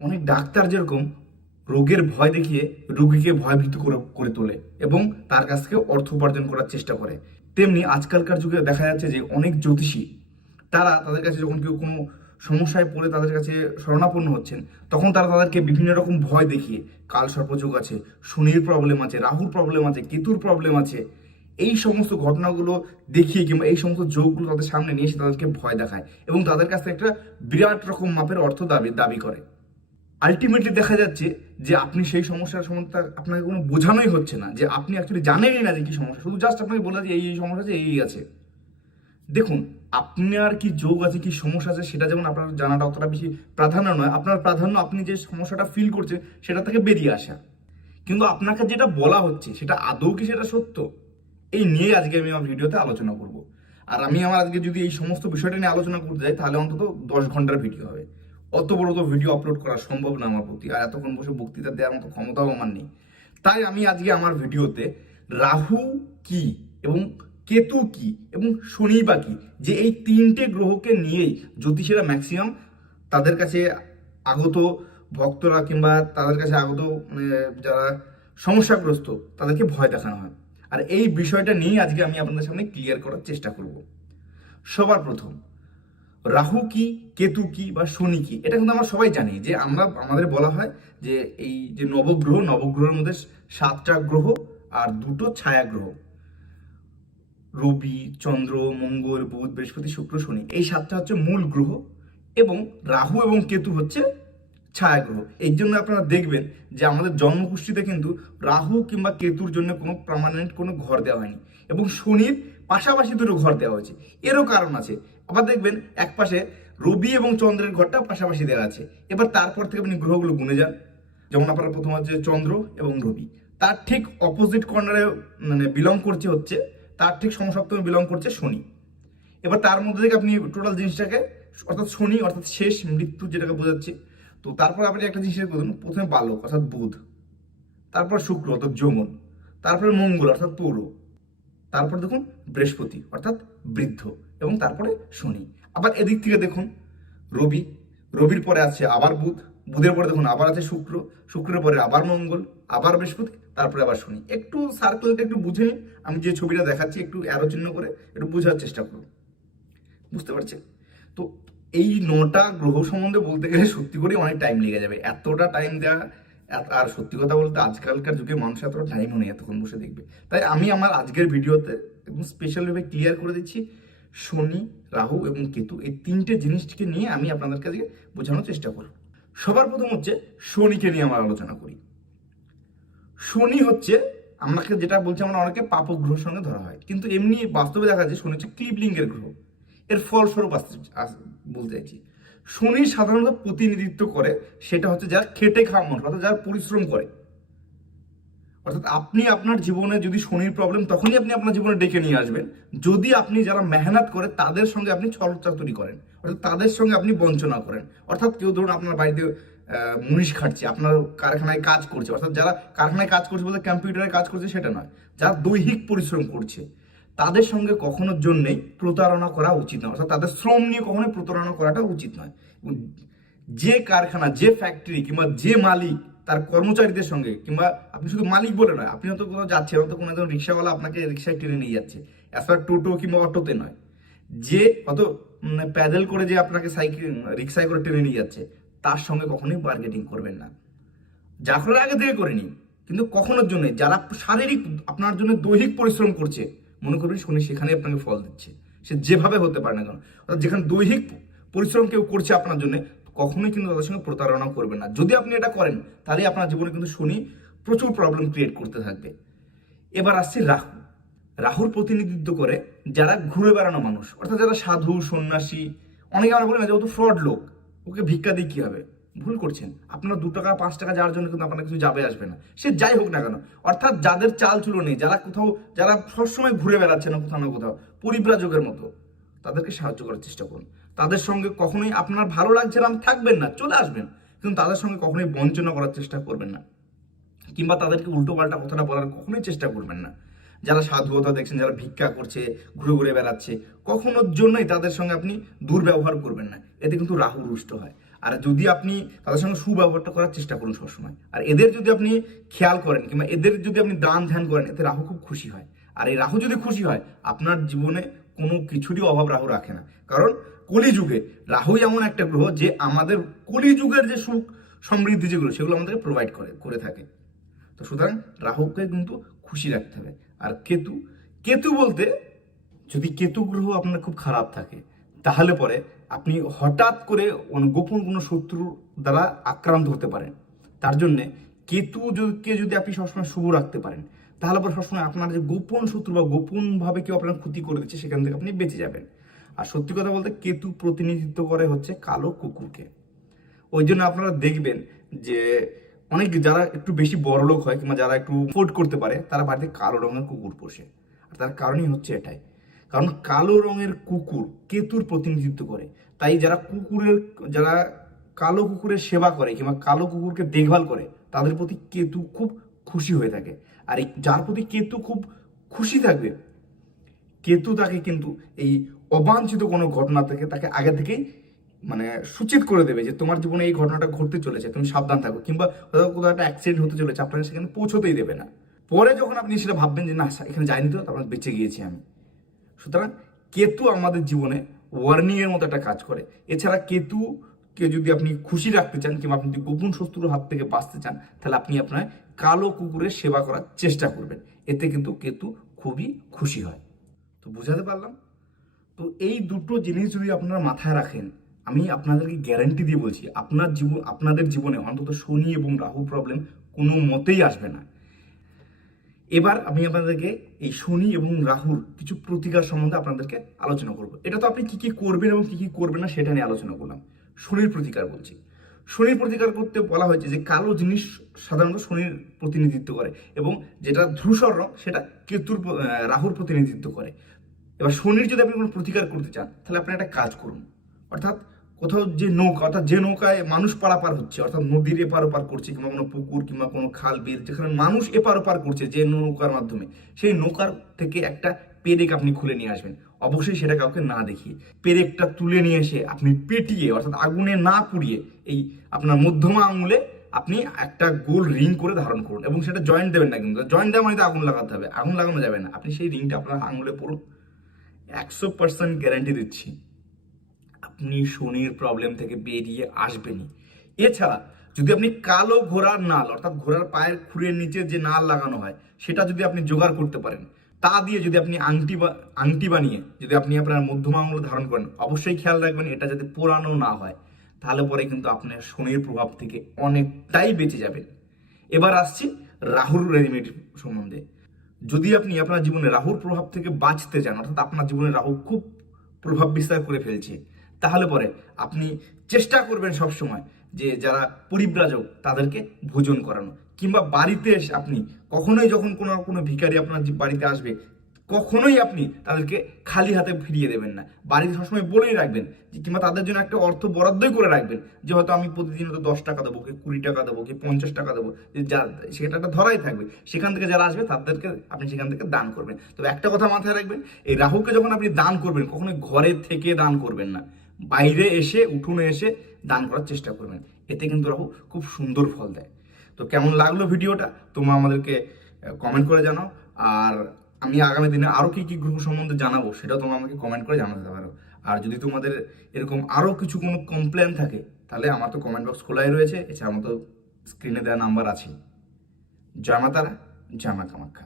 অনেক ডাক্তার যেরকম রোগের ভয় দেখিয়ে রোগীকে ভয়ভীত করে তোলে এবং তার কাছ থেকে অর্থ উপার্জন করার চেষ্টা করে। তেমনি আজকালকার যুগে দেখা যাচ্ছে যে অনেক জ্যোতিষী, তারা তাদের কাছে যখন কেউ কোনো সমস্যায় পড়ে তাদের কাছে শরণাপন্ন হচ্ছেন, তখন তারা তাদেরকে বিভিন্ন রকম ভয় দেখিয়ে, কাল সর্পযোগ আছে, শনির প্রবলেম আছে, রাহুর প্রবলেম আছে, কেতুর প্রবলেম আছে, এই সমস্ত ঘটনাগুলো দেখিয়ে কিংবা এই সমস্ত যোগগুলো তাদের সামনে নিয়ে এসে তাদেরকে ভয় দেখায় এবং তাদের কাছ একটা বিরাট রকম মাপের অর্থ দাবি দাবি করে। আলটিমেটলি দেখা যাচ্ছে যে আপনি সেই সমস্যার সম্বন্ধে আপনাকে কোনো বোঝানোই হচ্ছে না, যে আপনি অ্যাকচুয়ালি জানেনই না যে কি সমস্যা। শুধু জাস্ট আপনাকে বলে যে এই এই সমস্যা আছে, এই আছে। দেখুন আপনার কি যোগ আছে, কি সমস্যা আছে, সেটা যেমন আপনার জানাটা অতটা বেশি প্রাধান্য নয়, আপনার প্রাধান্য আপনি যে সমস্যাটা ফিল করছেন, সেটা থেকে বেরিয়ে আসা। কিন্তু আপনাকে যেটা বলা হচ্ছে, সেটা আদৌ কি সেটা সত্য? এই নিয়ে আজকে আমি আমার ভিডিওতে আলোচনা করব। আর আমি আমার আজকে যদি এই সমস্ত বিষয়টা নিয়ে আলোচনা করতে যাই, তাহলে অন্তত দশ ঘণ্টার ভিডিও হবে। অত বড় তো ভিডিও আপলোড করা সম্ভব না আমার প্রতি। আর এতক্ষণ বসে বক্তৃতা দেওয়ার মতো ক্ষমতাও আমার নেই। তাই আমি আজকে আমার ভিডিওতে রাহু কি এবং কেতু কি এবং শনি বা কি যে এই তিনটে গ্রহকে নিয়েই জ্যোতিষীরা ম্যাক্সিমাম তাদের কাছে আগত ভক্তরা কিংবা তাদের কাছে আগত মানে যারা সমস্যাগ্রস্ত, তাদেরকে ভয় দেখানো হয়। আর এই বিষয়টা নিয়ে আজকে আমি আপনাদের সামনে ক্লিয়ার করার চেষ্টা করব। সবার প্রথম রাহু কি, কেতু কি বা শনি কি, এটা কিন্তু আমরা সবাই জানি যে আমরা, আমাদের বলা হয় যে এই যে নবগ্রহ, নবগ্রহের মধ্যে সাতটা গ্রহ আর দুটো ছায়া গ্রহ রবি, চন্দ্র, মঙ্গল, বুধ, বৃহস্পতি, শুক্র, শনি, এই সাতটা হচ্ছে মূল গ্রহ এবং রাহু এবং কেতু হচ্ছে ছায়া গ্রহ এই জন্য আপনারা দেখবেন যে আমাদের জন্মকুষ্ঠিতে কিন্তু রাহু কিংবা কেতুর জন্য কোনো পার্মানেন্ট কোনো ঘর দেওয়া হয়নি এবং শনির পাশাপাশি দুটো ঘর দেওয়া হয়েছে। এরও কারণ আছে। আবার দেখবেন এক পাশে রবি এবং চন্দ্রের ঘরটা পাশাপাশি দেওয়া আছে। এবার তারপর থেকে আপনি গ্রহগুলো গুনে যান। যেমন আপনার প্রথম হচ্ছে চন্দ্র এবং রবি। তার ঠিক অপোজিট কর্নারে মানে বিলং করছে হচ্ছে, তার ঠিক সমসপ্তমে বিলং করছে শনি। এবার তার মধ্যে থেকে আপনি টোটাল জিনিসটাকে, অর্থাৎ শনি, অর্থাৎ শেষ মৃত্যু যেটাকে বোঝাচ্ছে, তো তারপর আপনি একটা জিনিস করুন, প্রথমে বালক, অর্থাৎ বুধ। তারপর শুক্র, অর্থাৎ যমন। তারপরে মঙ্গল, অর্থাৎ পৌর। তারপর দেখুন বৃহস্পতি, অর্থাৎ বৃদ্ধ। এবং তারপরে শনি। আবার এদিক থেকে দেখুন, রবি। রবির পরে আছে আবার বুধ। বুধের পরে দেখুন আবার আছে শুক্র। শুক্রের পরে আবার মঙ্গল, আবার বৃহস্পতি, তারপরে আবার শনি। একটু সার্কেলটা একটু বুঝে আমি যে ছবিটা দেখাচ্ছি একটু অ্যারো চিহ্ন করে একটু বোঝার চেষ্টা করুন। বুঝতে পারছেন? তো এই নটা গ্রহ সম্বন্ধে বলতে গেলে সত্যি করে অনেক টাইম লেগে যাবে। এতটা টাইম দেওয়া আর সত্যি কথা বলতে আজকালকার যুগে মানুষ এতটা টাইমও নেই এতক্ষণ বসে দেখবে। তাই আমি আমার আজকের ভিডিওতে একদম স্পেশালভাবে ক্লিয়ার করে দিচ্ছি। শনি, রাহু এবং কেতু এই তিনটে জিনিসটিকে নিয়ে আমি আপনাদের কাছে বোঝানোর চেষ্টা করব। সবার প্রথম হচ্ছে শনিকে নিয়ে আমরা আলোচনা করি। শনি হচ্ছে আমাকে যেটা বলছে আমরা অনেকে পাপক গ্রহের সঙ্গে ধরা হয়। কিন্তু এমনি বাস্তবে দেখা যায় শনি হচ্ছে ক্লিবলিঙ্গের গ্রহ। এর ফলস্বরূপ বলতে চাইছি। শনি সাধারণত প্রতিনিধিত্ব করে, সেটা হচ্ছে যারা খেটে খাওয়া মানুষ অর্থাৎ যারা পরিশ্রম করে। অর্থাৎ আপনি আপনার জীবনে যদি শনির প্রবলেম তখনই আপনি আপনার জীবনে ডেকে নিয়ে আসবেন। যদি আপনি যারা মেহনত করে, তাদের সঙ্গে আপনি ছলচাতুরি করেন। অর্থাৎ তাদের সঙ্গে আপনি বঞ্চনা করেন। অর্থাৎ কেউ ধরুন আপনার বাড়িতে মুনিশ খাটছে, আপনার কারখানায় কাজ করছে। অর্থাৎ যারা কারখানায় কাজ করছে বলতে কম্পিউটারে কাজ করছে, সেটা নয়। যারা দৈহিক পরিশ্রম করছে, তাদের সঙ্গে কখনোর জন্যেই প্রতারণা করা উচিত নয়। অর্থাৎ তাদের শ্রম নিয়ে কখনোই প্রতারণা করাটা উচিত নয়। যে কারখানা, যে ফ্যাক্টরি কিংবা যে মালিক তার কর্মচারীদের সঙ্গে কিংবা আপনি শুধু মালিক বলে নয় আপনি হয়তো কোথাও যাচ্ছেন হয়তো কোনো একজন রিক্সাওয়ালা আপনাকে রিক্সায় টেনে নিয়ে যাচ্ছে। অ্যাজ টোটো কিংবা অটোতে নয়। যে হয়তো প্যাডেল করে যে আপনাকে সাইকেল, রিক্সায় করে টেনে নিয়ে যাচ্ছে, তার সঙ্গে কখনোই বার্গেটিং করবেন না। যা করার আগে থেকে করে নিন, কিন্তু কখনোর জন্য যারা শারীরিক, আপনার জন্য দৈহিক পরিশ্রম করছে, মনে করবেন শনি সেখানে আপনাকে ফল দিচ্ছে। সে যেভাবে হতে পারে না কেন যেখানে দৈহিক পরিশ্রম কেউ করছে আপনার জন্য কখনোই কিন্তু তাদের সঙ্গে প্রতারণা করবেন না। যদি আপনি এটা করেন তাহলে আপনার জীবনে কিন্তু শনি প্রচুর প্রবলেম ক্রিয়েট করতে থাকবে। এবার আসছে রাহু। রাহুর প্রতিনিধিত্ব করে যারা ঘুরে বেড়ানো মানুষ, অর্থাৎ যারা সাধু, সন্ন্যাসী, অনেকে আমরা বলি না যে ও তো ফ্রড লোক, ওকে ভিক্ষা দিয়ে কি হবে? ভুল করছেন। আপনার দু টাকা, পাঁচ টাকা যাওয়ার জন্য কিন্তু আপনার কিছু যাবে, আসবে না। সে যাই হোক না কেন, অর্থাৎ যাদের চাল চুলো নেই, যারা কোথাও, যারা সবসময় ঘুরে বেড়াচ্ছে না কোথাও না কোথাও, পরিব্রাজকের মতো, তাদেরকে সাহায্য করার চেষ্টা করুন। তাদের সঙ্গে কখনোই আপনার ভালো লাগছে না, থাকবেন না, চলে আসবেন। কিন্তু তাদের সঙ্গে কখনোই বঞ্চনা করার চেষ্টা করবেন না। কিংবা তাদেরকে উল্টো পাল্টা কথাটা বলার কখনোই চেষ্টা করবেন না। যারা সাধুতা দেখছেন, যারা ভিক্ষা করছে, ঘুরে ঘুরে বেড়াচ্ছে, কখনোর জন্যই তাদের সঙ্গে আপনি দুর্ব্যবহার করবেন না। এতে কিন্তু রাহু রুষ্ট হয়। আর যদি আপনি তাদের সঙ্গে সুব্যবহারটা করার চেষ্টা করুন সবসময়। আর এদের যদি আপনি খেয়াল করেন, কিংবা এদের যদি আপনি দান ধ্যান করেন, এতে রাহু খুব খুশি হয়। আর এই রাহু যদি খুশি হয়, আপনার জীবনে কোনো কিছুরই অভাব রাহু রাখে না। কারণ কলিযুগে রাহু এমন একটা গ্রহ যে আমাদের কলিযুগের যে সুখ সমৃদ্ধি যেগুলো, সেগুলো আমাদেরকে প্রোভাইড করে করে থাকে। তো সুতরাং রাহুকে কিন্তু খুশি রাখতে হবে। আর কেতু কেতু বলতে যদি কেতু গ্রহ আপনার খুব খারাপ থাকে, তাহলে পরে আপনি হঠাৎ করে গোপন কোনো শত্রুর দ্বারা আক্রান্ত হতে পারেন। তার জন্যে কেতু কে যদি আপনি সবসময় শুভ রাখতে পারেন তাহলে পরে সবসময় আপনার যে গোপন শত্রু বা গোপনভাবে কেউ আপনার ক্ষতি করে দিচ্ছে, সেখান থেকে আপনি বেঁচে যাবেন। আর সত্যি কথা বলতে কেতু প্রতিনিধিত্ব করে হচ্ছে কালো কুকুরকে। ওই জন্য আপনারা দেখবেন যে অনেক যারা একটু বেশি বড় লোক হয় কিংবা যারা একটু ফোর্ট করতে পারে, তারা বাড়িতে কালো রঙের কুকুর পোষে। আর তার কারণই হচ্ছে এটাই। কারণ কালো রঙের কুকুর কেতুর প্রতিনিধিত্ব করে। তাই যারা কুকুরের, যারা কালো কুকুরের সেবা করে কিংবা কালো কুকুরকে দেখভাল করে, তাদের প্রতি কেতু খুব খুশি হয়ে থাকে। আর এই যার প্রতি কেতু খুব খুশি থাকবে, কেতু তাকে কিন্তু এই অবাঞ্ছিত কোনো ঘটনা থেকে তাকে আগে থেকেই মানে সূচিত করে দেবে যে তোমার জীবনে এই ঘটনাটা ঘটতে চলেছে, তুমি সাবধান থাকো। কিংবা কোথাও কোথাও একটা অ্যাক্সিডেন্ট হতে চলেছে, আপনাকে সেখানে পৌঁছতেই দেবে না। পরে যখন আপনি সেটা ভাববেন যে না এখানে যাইনি তো, তারপর বেঁচে গিয়েছি আমি। সুতরাং কেতু আমাদের জীবনে ওয়ার্নিংয়ের মতো একটা কাজ করে। এছাড়া কেতু কে যদি আপনি খুশি রাখতে চান কিংবা আপনি যদি গোপন শত্রুর হাত থেকে বাঁচতে চান, তাহলে আপনি আপনার কালো কুকুরের সেবা করার চেষ্টা করবেন। এতে কিন্তু কেতু খুবই খুশি হয়। তো বুঝাতে পারলাম? তো এই দুটো জিনিস যদি আপনারা মাথায় রাখেন, আমি আপনাদেরকে গ্যারান্টি দিয়ে বলছি, আপনার জীবন, আপনাদের জীবনে অন্তত শনি এবং রাহু প্রবলেম কোনো মতেই আসবে না। এবার আমি আপনাদেরকে এই শনি এবং রাহুর কিছু প্রতিকার সম্বন্ধে আপনাদেরকে আলোচনা করব। এটা তো আপনি কি কি করবেন এবং কি কি করবেন না, সেটা নিয়ে আলোচনা করলাম। শনির প্রতিকার বলছি। শনির প্রতিকার করতে বলা হয়েছে যে, কালো জিনিস সাধারণত শনির প্রতিনিধিত্ব করে এবং যেটা ধূসর রং, সেটা কেতুর রাহুর প্রতিনিধিত্ব করে। এবার শনির যদি আপনি কোনো প্রতিকার করতে চান, তাহলে আপনি একটা কাজ করুন। অর্থাৎ কোথাও যে নৌকা, অর্থাৎ যে নৌকায় মানুষ পারাপার হচ্ছে, অর্থাৎ নদীর এপার ওপার করছে কিংবা কোনো পুকুর কিংবা কোনো খাল, বিল, যেখানে মানুষ এপার ওপার করছে যে নৌকার মাধ্যমে, সেই নৌকার থেকে একটা পেরেক আপনি খুলে নিয়ে আসবেন। অবশ্যই সেটা কাউকে না দেখিয়ে, পেরেকটা তুলে নিয়ে এসে আপনি পেটিয়ে, অর্থাৎ আগুনে না পুড়িয়ে এই আপনার মধ্যমা আঙুলে আপনি একটা গোল রিং করে ধারণ করুন এবং সেটা জয়েন্ট দেবেন না কিন্তু। জয়েন্ট দেওয়া মানে আগুন লাগাতে হবে। আগুন লাগানো যাবে না। আপনি সেই রিংটা আপনার আঙুলে পড়ুন। একশো পার্সেন্ট গ্যারান্টি দিচ্ছি। আপনি শনির প্রবলেম থেকে বেরিয়ে আসবেনই। এছাড়া যদি আপনি কালো ঘোড়ার নাল, অর্থাৎ ঘোড়ার পায়ের খুঁড়ের নিচে যে নাল লাগানো হয়, সেটা যদি আপনি জোগাড় করতে পারেন তা দিয়ে যদি আপনি আংটি বা, আংটি বানিয়ে যদি আপনি আপনার মধ্যমা আঙুল ধারণ করেন, অবশ্যই খেয়াল রাখবেন এটা যাতে পোড়ানো না হয়, তাহলে পরে কিন্তু আপনার শনির প্রভাব থেকে অনেকটাই বেঁচে যাবেন এবার আসছি রাহুর রেডিমেডি সম্বন্ধে। যদি আপনি আপনার জীবনে রাহুর প্রভাব থেকে বাঁচতে চান, অর্থাৎ আপনার জীবনে রাহু খুব প্রভাব বিস্তার করে ফেলছে, তাহলে পরে আপনি চেষ্টা করবেন সব সময় যে যারা পরিব্রাজক, তাদেরকে ভোজন করানো। কিংবা বাড়িতে এসে আপনি কখনোই যখন কোনো কোনো ভিখারি আপনার বাড়িতে আসবে, কখনোই আপনি তাদেরকে খালি হাতে ফিরিয়ে দেবেন না। বাড়িতে সবসময় বলেই রাখবেন যে, কিংবা তাদের জন্য একটা অর্থ বরাদ্দই করে রাখবেন যে, হয়তো আমি প্রতিদিন হয়তো দশ টাকা দেবো কি কুড়ি টাকা দেবো কি পঞ্চাশ টাকা দেবো, যে যা সেটা একটা ধরাই থাকবে। সেখান থেকে যারা আসবে, তাদেরকে আপনি সেখান থেকে দান করবেন। তবে একটা কথা মাথায় রাখবেন, এই রাহুকে যখন আপনি দান করবেন, কখনোই ঘরে থেকে দান করবেন না। বাইরে এসে, উঠোনে এসে দান করার চেষ্টা করবেন। এতে কিন্তু রাহু খুব সুন্দর ফল দেয়। তো কেমন লাগল ভিডিওটা? তোমরা আমাদেরকে কমেন্ট করে জানাও। আর আমি আগামী দিনে আরও কী কী গ্রহ সম্বন্ধে জানাব, সেটাও তোমরা আমাকে কমেন্ট করে জানাতে পারো। আর যদি তোমাদের এরকম আরও কিছু কোনো কমপ্লেন থাকে, তাহলে আমার তো কমেন্ট বক্স খোলাই রয়েছে। এছাড়া আমার তো স্ক্রিনে দেওয়া নাম্বার আছে জয় মাতারা জয় মা কামাখ্যা